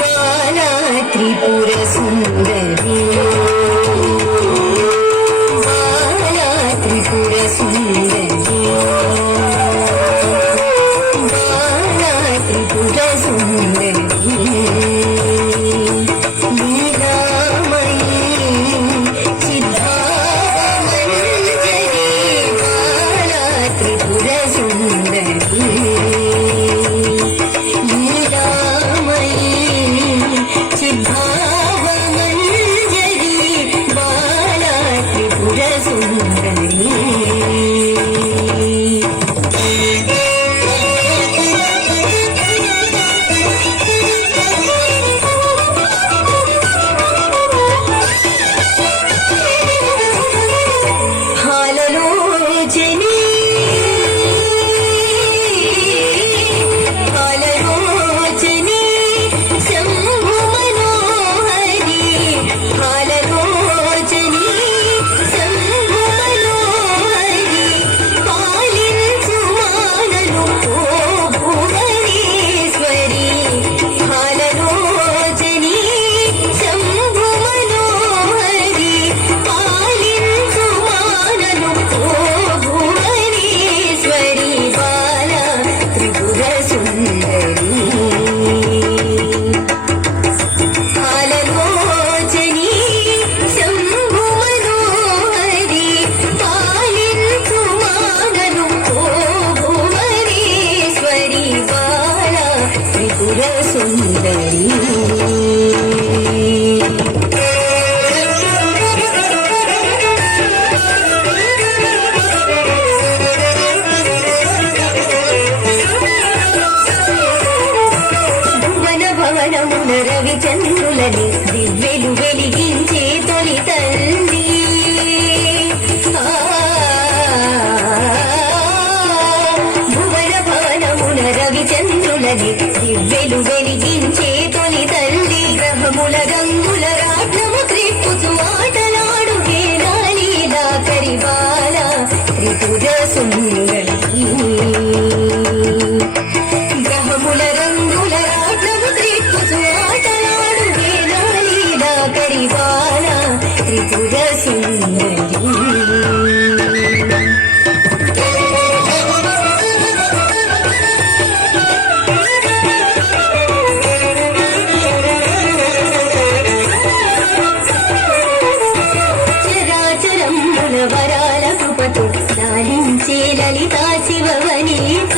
बाला त्रिपुर सुंदरी, बाला त्रिपुर सुंदरी, बाला त्रिपुर सुंदरी, लीलामयी चिद्भावमंजरी, बाला त्रिपुर सुंदरी, రవిచంద్రులని దివ్వెలు వెలిగించే తొలి తల్లి, భువన భవనమున రవిచంద్రులని దివ్వెలు వెలిగించే తొలి తల్లి, గ్రహముల రంగుల రాట్నము త్రిప్పుతూ ఆటలాడు లీలా కరిబాల త్రిపుర సుందరి, గ్రహముల రంగుల రాట్నము త్రిప్పుతూ ఆటలాడు లీలా కరిబాల త్రిపుర సుందరి. వరాల కృపతో లాలించే లలితా శివ వనిత,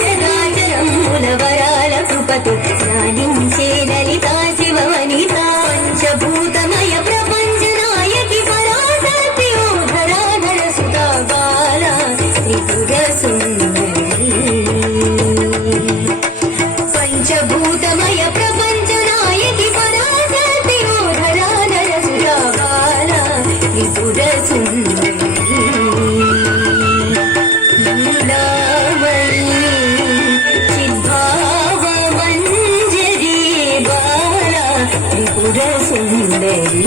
చరాచరముల వరాల కృపతో లాలించే లలితా శివ వనిత, పంచభూతమయ ప్రపంచ నాయకి పరాశక్తి ఓ ధరాధర సుతా బాల త్రిపుర సుందరి, పంచభూతమయ ప్రపంచ నాయకి పరాశక్తి ఓ ధరాధర సుతా బాల త్రిపుర సుందరి, లీలామయీ చిద్భావమంజరి బాల త్రిపుర సుందరి.